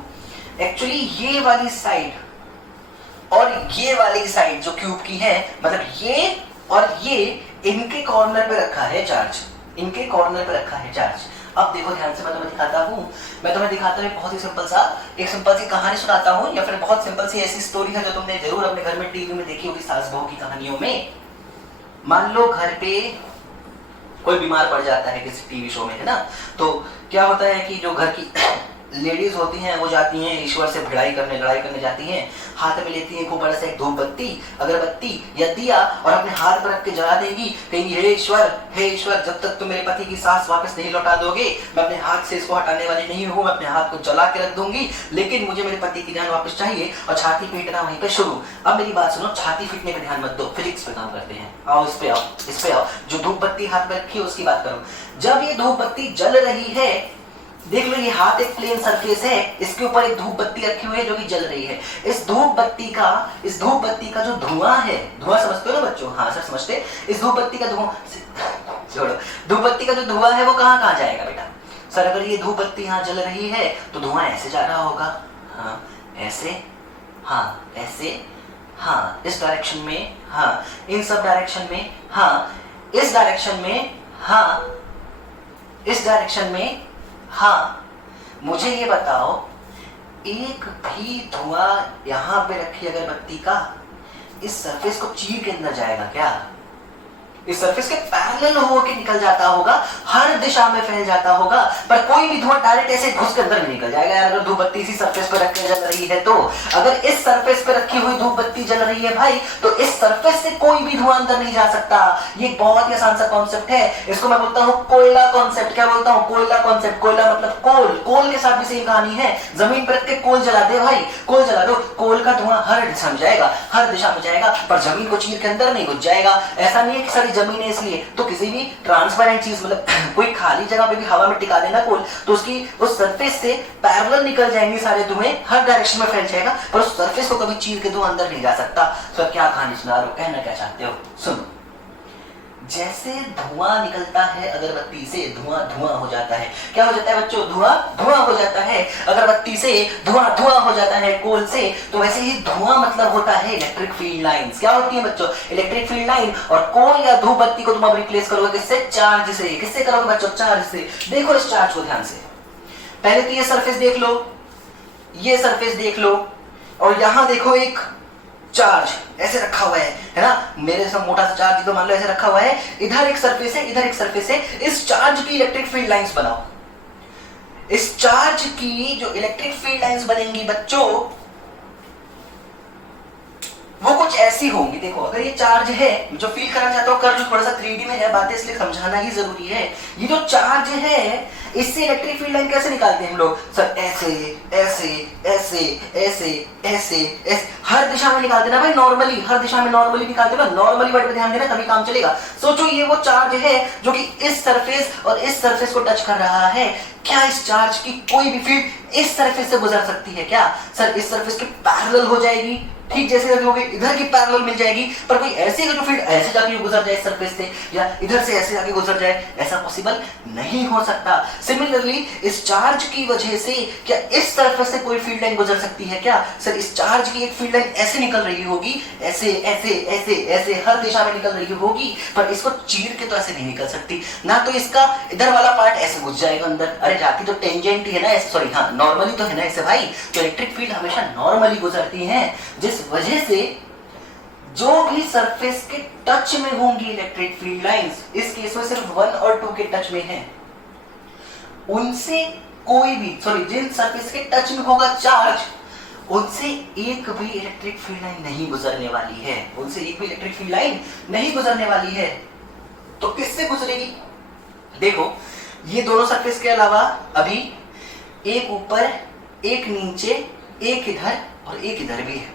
एक्चुअली ये वाली साइड और ये वाली साइड जो क्यूब की है, मतलब ये और ये, इनके कॉर्नर पे रखा है चार्ज, इनके कॉर्नर पे रखा है चार्ज। अब देखो ध्यान से, मैं तुम्हें दिखाता हूँ। मैं तुम्हें दिखाता हूँ बहुत ही सिंपल सा, एक सिंपल सी कहानी सुनाता हूँ, या फिर बहुत सिंपल सी ऐसी स्टोरी है जो तुमने जरूर अपने घर में टीवी में देखी होगी, सास बहू की कहानियों में। मान लो घर पे कोई बीमार पड़ जाता है किसी टीवी शो में, है ना, तो क्या होता है कि जो घर की लेडीज होती हैं वो जाती हैं ईश्वर से लड़ाई करने जाती हैं। हाथ में लेती हैं खूब बड़ा सा एक धूपबत्ती, अगरबत्ती या दिया, और अपने हाथ पर रख के जला देंगी। कहेंगी हे ईश्वर, जब तक तुम मेरे पति की सांस वापस नहीं लौटा दोगे, मैं अपने हाथ से इसको हटाने वाली नहीं हूँ। मैं अपने हाथ को जला के रख दूंगी, लेकिन मुझे मेरे पति की जान वापस चाहिए। और छाती पीटना वहीं पे शुरू। अब मेरी बात सुनो, छाती पीटने पे ध्यान मत दो, फिजिक्स पे काम करते हैं। आओ इस पे आओ। जो धूपबत्ती हाथ में रखी है उसकी बात करो। जब ये धूपबत्ती जल रही है, देख लो ये हाथ एक प्लेन सरफेस है, इसके ऊपर एक धूप बत्ती रखी हुई है जो कि जल रही है। इस धूप बत्ती का जो धुआं है, धुआं समझते हो ना बच्चों? हाँ सर समझते। इस धूप बत्ती का धुआं छोड़ो, धूप बत्ती का जो धुआं है वो कहाँ जाएगा बेटा? सर अगर ये धूप बत्ती यहाँ जल रही है तो धुआं ऐसे जा रहा होगा। हाँ ऐसे, हाँ ऐसे, हाँ इस डायरेक्शन में, हाँ इन सब डायरेक्शन में, हाँ इस डायरेक्शन में, हाँ इस डायरेक्शन में। हाँ मुझे ये बताओ, एक भी धुआं यहां पे रखी अगरबत्ती का इस सरफेस को चीर के अंदर जाएगा क्या? इस सरफेस के पैरेलल होकर निकल जाता होगा, हर दिशा में फैल जाता होगा, पर कोई भी धुआं डायरेक्ट ऐसे घुस के अंदर नहीं निकल जाएगा। यार अगर धूप बत्ती इसी सरफेस पे रख के जल रही है, तो अगर इस सरफेस पे रखी हुई धूप बत्ती जल रही है भाई, तो इस सरफेस से कोई भी धुआं अंदर नहीं जा सकता। ये बहुत ही आसान सा कॉन्सेप्ट है, इसको मैं बोलता हूँ कोयला कॉन्सेप्ट। क्या बोलता हूँ? कोयला कॉन्सेप्ट। कोयला मतलब कोल, कोल के साथ भी सेम कहानी है। जमीन पर रख के कोल जला दे भाई, कोल जला दो, कोल का धुआं हर दिशा में जाएगा, हर दिशा में जाएगा, पर जमीन को चीर के अंदर नहीं घुस जाएगा। ऐसा नहीं है कि सारी जमीन है इसलिए, तो किसी भी ट्रांसपेरेंट चीज, मतलब कोई खाली जगह पे भी हवा में टिका देना कोल, तो उसकी उस सरफेस से पैरेलल निकल जाएंगे सारे धुएं, हर डायरेक्शन में फैल जाएगा, पर उस सरफेस को कभी चीर के धुआं अंदर नहीं जा सकता। तो क्या कहानी सुना रहे हो, कहना क्या चाहते हो? सुनो, जैसे धुआं निकलता है अगरबत्ती से, धुआं हो जाता है। क्या हो जाता है बच्चों? धुआं हो जाता है अगरबत्ती से, धुआं हो जाता है कोल से। तो वैसे ही धुआं मतलब होता है इलेक्ट्रिक फील्ड लाइंस। क्या होती है बच्चों? Electric field line. और कोल या धूप बत्ती को तुम अब रिप्लेस करोगे किससे? चार्ज से। किससे करोगे बच्चों? चार्ज से। देखो इस चार्ज को ध्यान से, पहले तो ये सरफेस देख लो, ये सरफेस देख लो, और यहां देखो एक चार्ज ऐसे रखा हुआ है ना, मेरे से मोटा सा चार्ज तो मान लो ऐसे रखा हुआ है। इधर एक सरफेस है, इधर एक सरफेस है। इस चार्ज की इलेक्ट्रिक फील्ड लाइंस बनाओ। इस चार्ज की जो इलेक्ट्रिक फील्ड लाइंस बनेंगी बच्चों, वो कुछ ऐसी होंगी। देखो अगर ये चार्ज है, जो फील करना चाहता हूं कर लो, थोड़ा सा 3D में है बातें इसलिए समझाना ही जरूरी है। ये जो चार्ज है इससे इलेक्ट्रिक फील्ड लाइन कैसे निकालते हैं हम लोग? सर ऐसे ऐसे ऐसे ऐसे ऐसे ऐसे हर दिशा में निकालते ना भाई, नॉर्मली हर दिशा में नॉर्मली निकालते ना। नॉर्मली वर्ड पे ध्यान देना तभी काम चलेगा। सोचो ये वो चार्ज है जो कि इस सरफेस और इस सरफेस को टच कर रहा है। क्या इस चार्ज की कोई भी फील्ड इस सरफेस से गुजर सकती है क्या? सर इस सरफेस के पैरेलल हो जाएगी, ठीक जैसे होगी इधर की पैरेलल मिल जाएगी, पर कोई ऐसी जो फील्ड ऐसे जाके गुजर जाए सरफेस से, या इधर से ऐसे जाके गुजर जाए, ऐसा पॉसिबल नहीं हो सकता। सिमिलरली इस चार्ज की वजह से क्या इस सरफेस से कोई फील्ड लाइन गुजर सकती है क्या? सर इस चार्ज की एक फील्ड लाइन ऐसे निकल रही होगी, ऐसे ऐसे ऐसे ऐसे हर दिशा में निकल रही होगी, पर इसको चीर के तो ऐसे नहीं निकल सकती ना। तो इसका इधर वाला पार्ट ऐसे घुस जाएगा अंदर, अरे जाती तो टेंजेंट ही है ना, सॉरी हाँ नॉर्मली तो है ना ऐसे भाई। तो इलेक्ट्रिक फील्ड हमेशा नॉर्मली गुजरती है, जिस वजह से जो भी सरफेस के टच में होंगी इलेक्ट्रिक फील्ड लाइंस, इस केस में सिर्फ 1 और 2 के टच में है, उनसे कोई भी सॉरी जिन सरफेस के टच में होगा चार्ज, उनसे एक भी इलेक्ट्रिक फील्ड लाइन नहीं गुजरने वाली है। उनसे एक भी इलेक्ट्रिक फील्ड लाइन नहीं गुजरने वाली है। तो किससे गुजरेगी? देखो ये दोनों सरफेस के अलावा अभी एक ऊपर एक नीचे एक इधर और एक इधर भी है।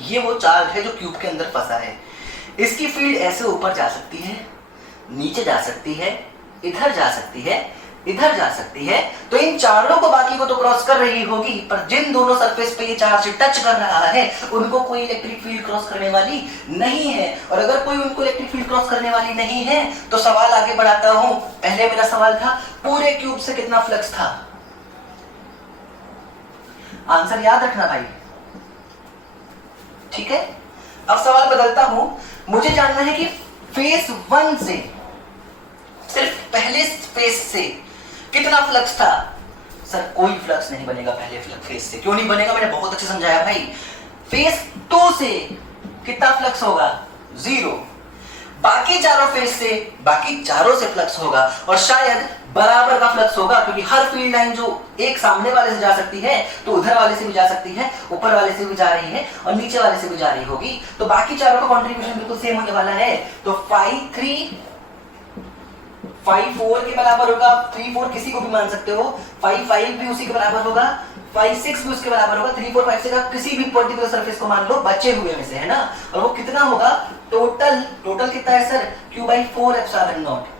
ये वो चार्ज है जो क्यूब के अंदर फंसा है। इसकी फील्ड ऐसे ऊपर जा सकती है, नीचे जा सकती है, इधर जा सकती है, इधर जा सकती है। तो इन चारों को बाकी को तो क्रॉस कर रही होगी, पर जिन दोनों सरफेस पे ये चार्ज टच कर रहा है उनको कोई इलेक्ट्रिक फील्ड क्रॉस करने वाली नहीं है। और अगर कोई उनको इलेक्ट्रिक फील्ड क्रॉस करने वाली नहीं है तो सवाल आगे बढ़ाता हूं। पहले मेरा सवाल था पूरे क्यूब से कितना फ्लक्स था? आंसर याद रखना भाई, ठीक है। अब सवाल बदलता हूं, मुझे जानना है कि फेस 1 से, सिर्फ पहले फेस से कितना फ्लक्स था? सर कोई फ्लक्स नहीं बनेगा पहले फेस से। क्यों नहीं बनेगा? मैंने बहुत अच्छे समझाया भाई। फेस 2 से कितना फ्लक्स होगा? 0। बाकी चारों फेस से, बाकी चारों से फ्लक्स होगा, और शायद बराबर का फ्लक्स होगा, क्योंकि हर फील्ड लाइन जो एक सामने वाले से जा सकती है तो उधर वाले से भी जा सकती है, ऊपर वाले से भी जा रही है और नीचे वाले से भी जा रही होगी। तो बाकी चारों का कंट्रीब्यूशन बिल्कुल सेम होने वाला है। तो 5 3 5 4 के बराबर होगा। 3 4 किसी को भी मान सकते हो। 5 5 भी उसी के बराबर होगा। 5 6 भी उसके बराबर होगा। 3 4 5 6 का किसी भी पर्टिकुलर सरफेस को मान लो बचे हुए में से, है ना। और वो कितना होगा? टोटल कितना है सर? Q/4 एप्सिलॉन नॉट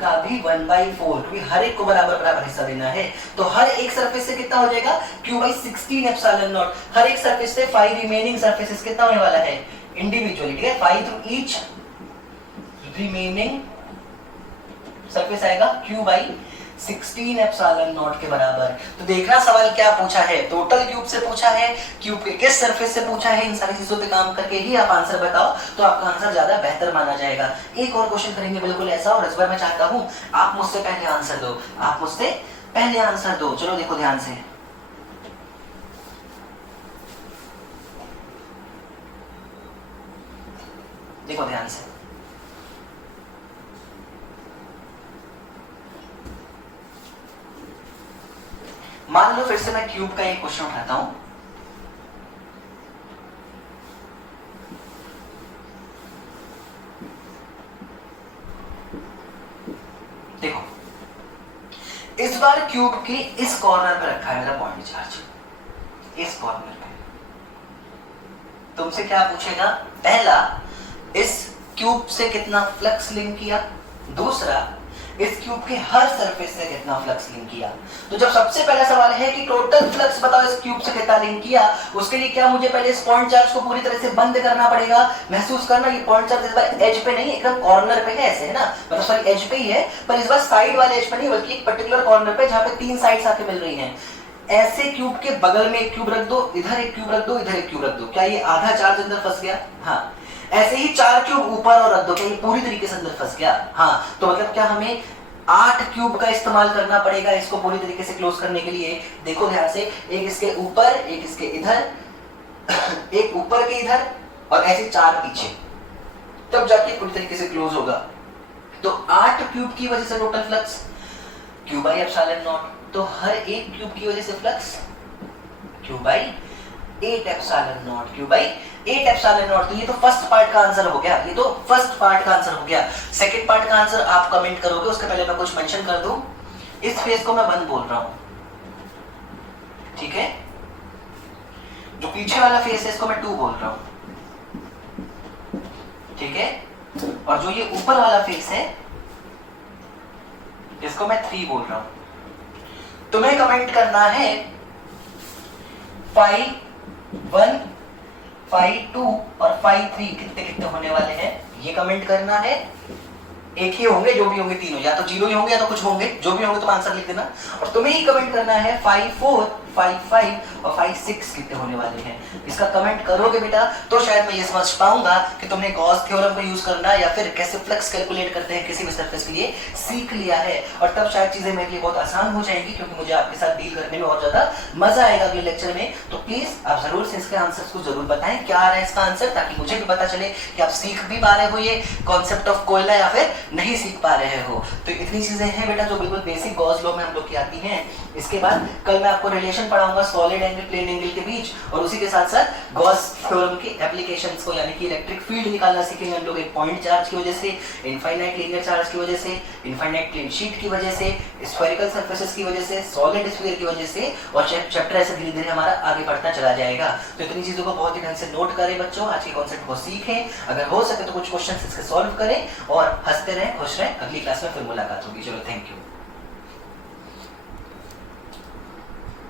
का भी 1/4, क्योंकि हर एक को बराबर हिस्सा देना है। तो हर एक सरफेस से कितना हो जाएगा? Q/16 epsilon not. हर एक सरफेस से 5 रिमेनिंग सरफेसेस कितना होने वाला है इंडिविजुअली, ठीक है। 5 थ्रू ईच रिमेनिंग सरफेस आएगा Q/16 एप्सिलॉन नॉट के बराबर। तो देखना सवाल क्या पूछा है, टोटल क्यूब से पूछा है, क्यूब के किस सरफेस से पूछा है। इन सारी चीजों पे काम करके ही आप आंसर बताओ तो आपका आंसर ज्यादा बेहतर माना जाएगा। एक और क्वेश्चन करेंगे बिल्कुल ऐसा, और इस बार मैं चाहता हूं आप मुझसे पहले आंसर दो, आप मुझसे पहले आंसर दो। चलो देखो ध्यान से, देखो ध्यान से। मान लो फिर से मैं क्यूब का एक क्वेश्चन उठाता हूं। देखो इस बार क्यूब के इस कॉर्नर पे रखा है मेरा पॉइंट चार्ज, इस कॉर्नर पे। तुमसे क्या पूछेगा? पहला, इस क्यूब से कितना फ्लक्स लिंक किया, दूसरा इस क्यूब के हर सरफेस से कितना फ्लक्स लिंक किया। तो जब सबसे पहला सवाल है कि टोटल फ्लक्स बताओ इस क्यूब से कितना लिंक किया, उसके लिए क्या मुझे पहले इस पॉइंट चार्ज को पूरी तरह से बंद करना पड़ेगा। महसूस करना ये पॉइंट चार्ज इस बार एज पे नहीं, एकदम कॉर्नर पे है, ऐसे है ना, मतलब सॉरी एज पे ही है, पर इस बार साइड वाले एज पे नहीं, बल्कि एक पर्टिकुलर कॉर्नर पे जहां पे 3 साइड्स आके मिल रही हैं। ऐसे क्यूब के बगल में एक क्यूब रख दो, इधर एक क्यूब रख दो, इधर एक क्यूब रख दो। क्या ये आधा चार्ज अंदर फंस गया? हाँ। ऐसे ही 4 क्यूब ऊपर और रख दो, क्या ये पूरी तरीके से अंदर फंस गया? हाँ। तो मतलब क्या हमें 8 क्यूब का इस्तेमाल करना पड़ेगा इसको पूरी तरीके से क्लोज करने के लिए। देखो ध्यान से, एक इसके ऊपर, एक इसके इधर, एक ऊपर के इधर, और ऐसे 4 पीछे, तब जाके पूरी तरीके से क्लोज होगा। तो 8 क्यूब की वजह से टोटल फ्लक्स Q/ε0। तो हर एक क्यूब की वजह से flux Q by 8 epsilon not, Q by 8 epsilon not. तो ये तो फर्स्ट पार्ट का आंसर हो गया, ये तो फर्स्ट पार्ट का आंसर हो गया। सेकंड पार्ट का आंसर आप कमेंट करोगे, उसके पहले मैं कुछ मेंशन कर दूं। इस फेस को मैं 1 बोल रहा हूं, ठीक है। जो पीछे वाला फेस है इसको मैं 2 बोल रहा हूं, ठीक है। और जो ये ऊपर वाला फेस है इसको मैं 3 बोल रहा हूं। तुम्हें कमेंट करना है फाई 1, फाई 2 और फाई 3 कितने कितने होने वाले हैं, ये कमेंट करना है। एक ही होंगे, जो भी होंगे तीनों, या तो 0 ही होंगे या तो कुछ होंगे, जो भी होंगे तुम आंसर लिख देना। और तुम्हें ही कमेंट करना है फाई 4, फाई 5 और फाई 6 कितने होने वाले हैं। इसका कमेंट करोगे बेटा तो शायद मैं ये समझ पाऊंगा कि तुमने गॉस थ्योरम को यूज करना या फिर कैसे फ्लक्स कैलकुलेट करते हैं किसी भी सरफेस के लिए सीख लिया है। और तब शायद चीजें मेरे लिए बहुत आसान हो जाएंगी, क्योंकि मुझे आपके साथ डील करने में और ज्यादा मजा आएगा अगले लेक्चर में। तो प्लीज आप जरूर से इसके आंसर्स को जरूर बताएं, क्या आ रहा है इसका आंसर, ताकि मुझे भी पता चले कि आप सीख भी पा रहे हो ये कॉन्सेप्ट ऑफ कोयला या फिर नहीं सीख पा रहे हो। तो इतनी चीजें हैं बेटा जो बिल्कुल बेसिक गॉस लॉ में हम लोग की आती हैं। इसके बाद कल मैं आपको रिलेशन पढ़ाऊंगा सॉलिड एंगल प्लेन एंगल के बीच, और उसी के साथ साथ गॉस थ्योरम की एप्लीकेशंस को, यानी कि इलेक्ट्रिक फील्ड निकालना सीखेंगे हम लोग एक पॉइंट चार्ज की वजह से, इनफाइनाइट लीनियर चार्ज की वजह से, इनफाइनाइट प्लेन शीट की वजह से, स्फेरिकल सरफेसेस की वजह से, सॉलिड स्फीयर की वजह से, और चैप्टर ऐसे धीरे धीरे हमारा आगे बढ़ता चला जाएगा। तो इतनी चीजों को बहुत ही ढंग से नोट करें बच्चों, आज के कॉन्सेप्ट को सीखें, अगर हो सके तो कुछ क्वेश्चन इसके सॉल्व करें और हंसते रहें, खुश रहें। अगली क्लास में फिर मुलाकात होगी। चलो, थैंक यू।